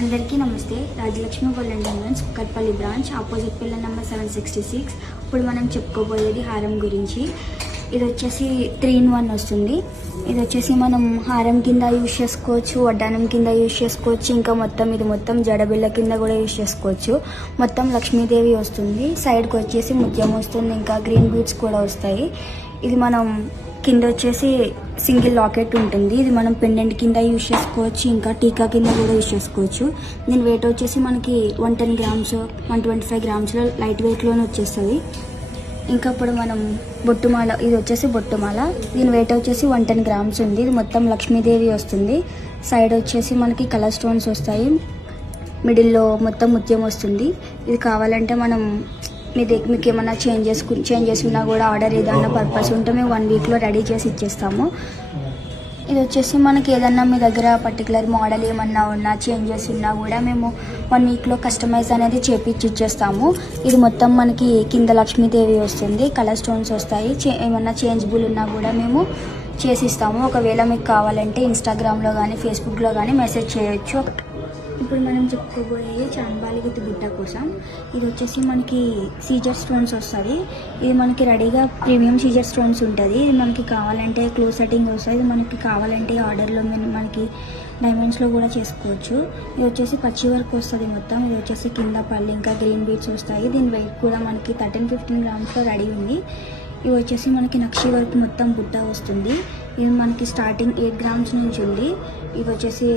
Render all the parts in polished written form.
అందరికీ నమస్తే. Rajalakshmi golden diamonds Kukatpally branch opposite pillar number 766. ఇప్పుడు మనం చెప్పుకోబోయేది హారం గురించి. ఇది వచ్చేసి 3-in-1 వస్తుంది. ఇది వచ్చేసి మనం హారం కింద యూజ్ చేసుకోవచ్చు, వడ్డానం కింద యూజ్ చేసుకోవచ్చు, ఇంకా ఇది మొత్తం జడబిళ్ళ కింద కూడా యూజ్ చేసుకోవచ్చు. మొత్తం లక్ష్మీదేవి వస్తుంది, సైడ్కి వచ్చేసి ముత్యం వస్తుంది, ఇంకా గ్రీన్ బీడ్స్ కూడా వస్తాయి. ఇది మనం కింద వచ్చేసి సింగిల్ లాకెట్ ఉంటుంది. ఇది మనం పెండెంట్ కింద యూజ్ చేసుకోవచ్చు, ఇంకా టీకా కింద కూడా యూజ్ చేసుకోవచ్చు. దీని వెయిట్ వచ్చేసి మనకి 110 grams 125 grams లైట్ వెయిట్లోనే వచ్చేస్తుంది. ఇంకా ఇప్పుడు మనం బొట్టుమాల, ఇది వచ్చేసి బొట్టుమాల. దీని వెయిట్ వచ్చేసి 110 grams ఉంది. ఇది మొత్తం లక్ష్మీదేవి వస్తుంది. సైడ్ వచ్చేసి మనకి కలర్ స్టోన్స్ వస్తాయి, మిడిల్లో మొత్తం ముత్యం వస్తుంది. ఇది కావాలంటే మనం మీకు ఏమన్నా చేంజెస్ ఉన్నా కూడా ఆర్డర్ ఏదన్నా పర్పస్ ఉంటే మేము 1 weekలో రెడీ చేసి ఇచ్చేస్తాము. ఇది వచ్చేసి మనకి ఏదన్నా మీ దగ్గర పర్టికులర్ మోడల్ ఏమన్నా ఉన్నా చేంజెస్ ఉన్నా కూడా మేము 1 weekలో కస్టమైజ్ అనేది చేపించి ఇచ్చేస్తాము. ఇది మొత్తం మనకి కింద లక్ష్మీదేవి వస్తుంది, కలర్ స్టోన్స్ వస్తాయి. ఏమన్నా చేంజబుల్ ఉన్నా కూడా మేము చేసిస్తాము. ఒకవేళ మీకు కావాలంటే ఇన్స్టాగ్రామ్లో కానీ ఫేస్బుక్లో కానీ మెసేజ్ చేయొచ్చు. ఇప్పుడు మనం చెప్పుకోబోయే చాంబాలి విత్ బుట్ట కోసం. ఇది వచ్చేసి మనకి సీజర్ స్టోన్స్ వస్తుంది. ఇది మనకి రెడీగా ప్రీమియం సీజర్ స్టోన్స్ ఉంటుంది. ఇది మనకి కావాలంటే క్లోజ్ సెట్టింగ్ వస్తుంది. ఇది మనకి కావాలంటే ఆర్డర్లో మనకి డైమండ్స్లో కూడా చేసుకోవచ్చు. ఇది వచ్చేసి పచ్చి వర్క్ వస్తుంది మొత్తం. ఇది వచ్చేసి కింద పళ్ళు ఇంకా గ్రీన్ బీడ్స్ వస్తాయి. దీని వెయిట్ కూడా మనకి 13-15 grams రెడీ ఉంది. ఇవి వచ్చేసి మనకి నక్షి వర్క్ మొత్తం బుట్ట వస్తుంది. ఇది మనకి స్టార్టింగ్ 8 grams నుంచి ఉంది. ఇవి వచ్చేసి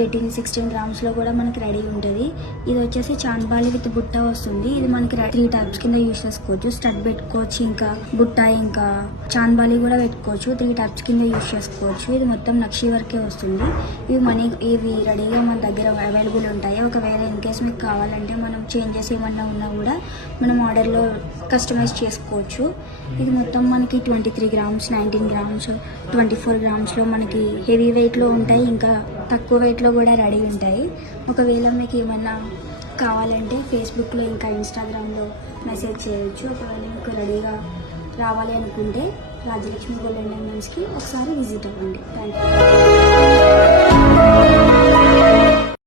18-16 grams కూడా మనకి రెడీ ఉంటుంది. ఇది వచ్చేసి చాంబాలి విత్ బుట్ట వస్తుంది. ఇది మనకి 3 types కింద యూజ్ చేసుకోవచ్చు. స్టడ్ పెట్టుకోవచ్చు, ఇంకా బుట్ట, ఇంకా చాంబాలి కూడా పెట్టుకోవచ్చు. 3 types కింద యూజ్ చేసుకోవచ్చు. ఇది మొత్తం నక్షి వర్కే వస్తుంది. ఇవి రెడీగా మన దగ్గర అవైలబుల్ ఉంటాయి. ఒకవేళ ఇన్ కేస్ మీకు కావాలంటే మనం చేంజెస్ ఏమన్నా ఉన్నా కూడా మనం ఆర్డర్లో కస్టమైజ్ చేసుకోవచ్చు. ఇది మొత్తం మనకి 23 grams 19 grams 24 gramsలో మనకి హెవీ వెయిట్లో ఉంటాయి, ఇంకా తక్కువ వెయిట్లో కూడా రెడీ ఉంటాయి. ఒకవేళ మీకు ఏమన్నా కావాలంటే ఫేస్బుక్లో ఇంకా ఇన్స్టాగ్రామ్లో మెసేజ్ చేయొచ్చు. ఒకవేళ మీకు రెడీగా రావాలి అనుకుంటే రాజలక్ష్మి గోల్డెన్ డైమండ్స్కి ఒకసారి విజిట్ అవ్వండి. Thank you.